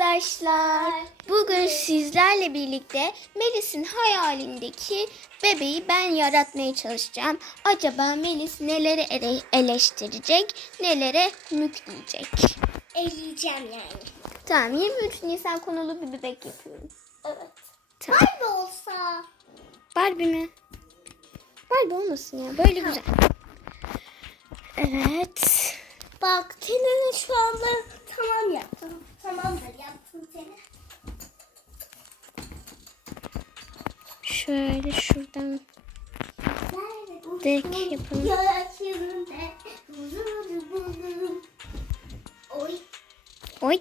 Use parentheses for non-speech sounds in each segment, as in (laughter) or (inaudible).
arkadaşlar. Bugün sizlerle birlikte Melis'in hayalindeki bebeği ben yaratmaya çalışacağım. Acaba Melis neleri ele- eleştirecek, nelere mükleyecek? Eleyeceğim yani. Tamam 23 Nisan konulu bir bebek yapıyorum. Evet. Tamam. Barbie olsa. Barbie mi? Barbie olmasın ya böyle güzel. Evet. Bak tenini şu anda tamam yaptım. Tamamdır yaptım seni. Şöyle şuradan Dek yapalım. Oy. Oy.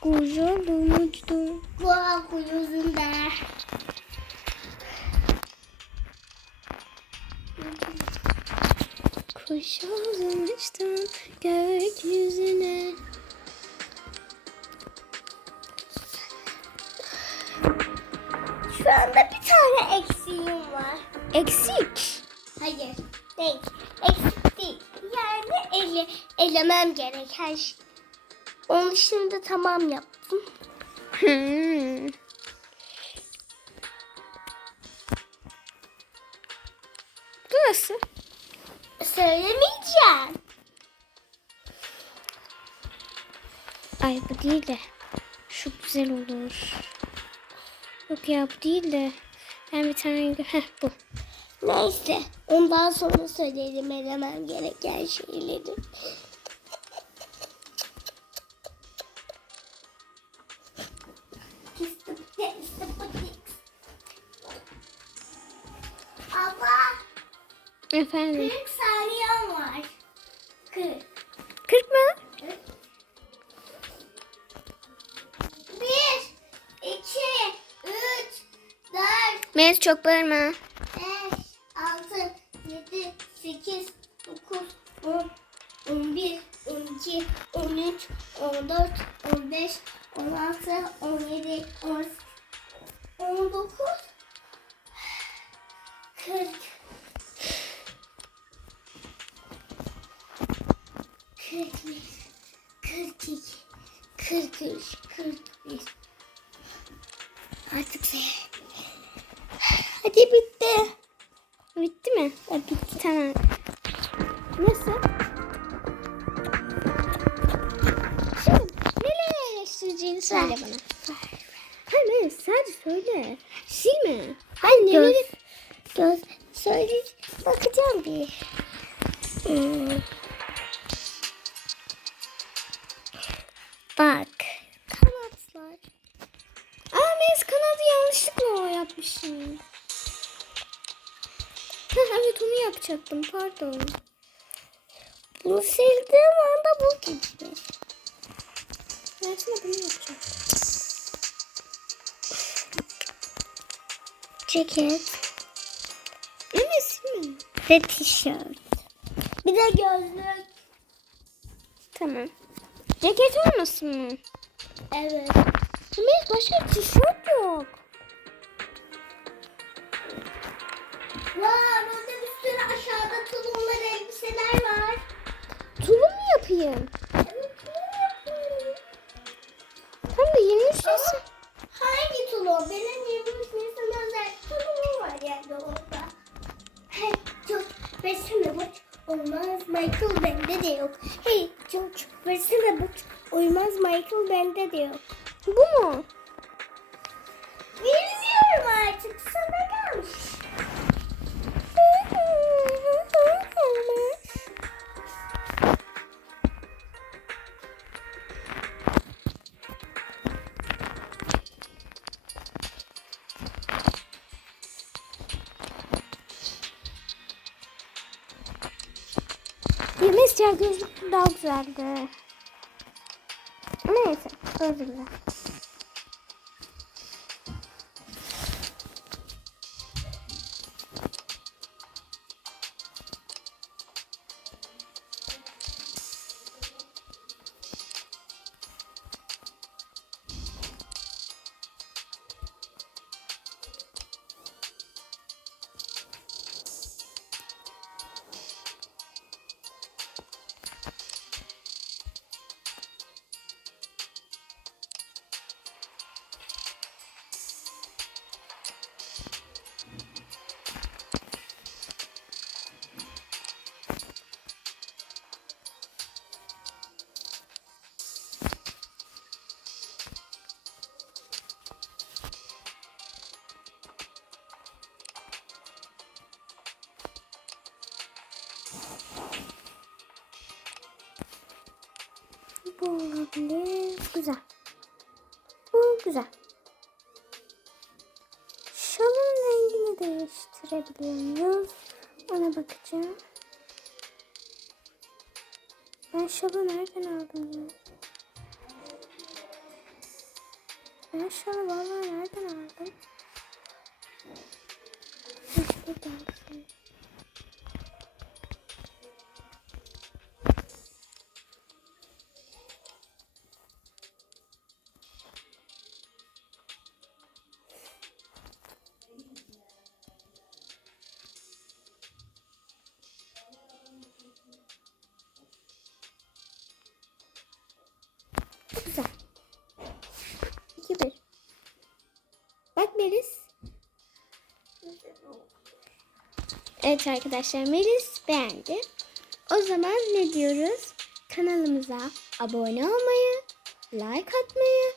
Kuzum uçtum. Bu yüzünde. Kuş olmuştum gökyüzüne. Şu anda bir tane eksiğim var. Eksik. Hayır. Değil. Eksik değil. Yani ele, elemem gerek her şey. Onu şimdi tamam yaptım. Hmm. Bu nasıl? Söylemeyeceğim. Ay bu değil de. Şu güzel olur. Yok ya bu değil de. Ben bir tane... (laughs) Heh bu. Neyse. Ondan sonra söylerim elemem gereken şeyleri. Efendim. 40 saniyen var. 40. 40 mı? 1, 2, 3, 4, Melis çok bağırma. 5, 6, 7, 8, 9, 10, 11, 12, 13, 14, 15, 16, 17, 18, 19, 40, 41, 42, 43, 41. Artık sen. Hadi bitti. Bitti mi? Ha, bitti. Tamam. Nasıl? Şimdi neler eleştireceğini söyle bana. Hayır Melis sadece söyle. Silme. Hayır neleri? Göz. Söyle. Bakacağım bir. Hmm. Bak. Kanatlar. Aa Melis kanadı yanlışlıkla yapmışım. Ha, evet onu yapacaktım pardon. Bunu sildiğim anda bu gitti. Ben bunu yapacağım. Ceket Ama silme. ve tişört. Bir de gözlük. Tamam. Ceket olmasın mı? Evet. Melis başka tişört yok. Var orada bir sürü aşağıda tulumlar elbiseler var. Tulum mu yapayım? Olmaz Michael bende de yok. Hey George versene bak. Uymaz Michael bende de yok. Bu mu? Bilmiyorum artık sana Yemin siyah gözlük daha güzeldi. Neyse özür dilerim. Rengini değiştirebiliyor muyuz? Ona bakacağım. Ben şalı nereden aldım ya? Ben şalı vallahi nereden aldım? Buradan Evet arkadaşlar Melis beğendi. O zaman ne diyoruz? Kanalımıza abone olmayı, like atmayı,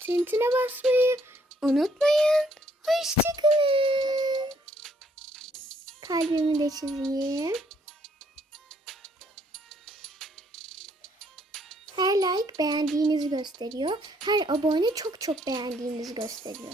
tintine basmayı unutmayın. Hoşçakalın. Kalbimi de çizeyim. Her like beğendiğinizi gösteriyor. Her abone çok çok beğendiğinizi gösteriyor.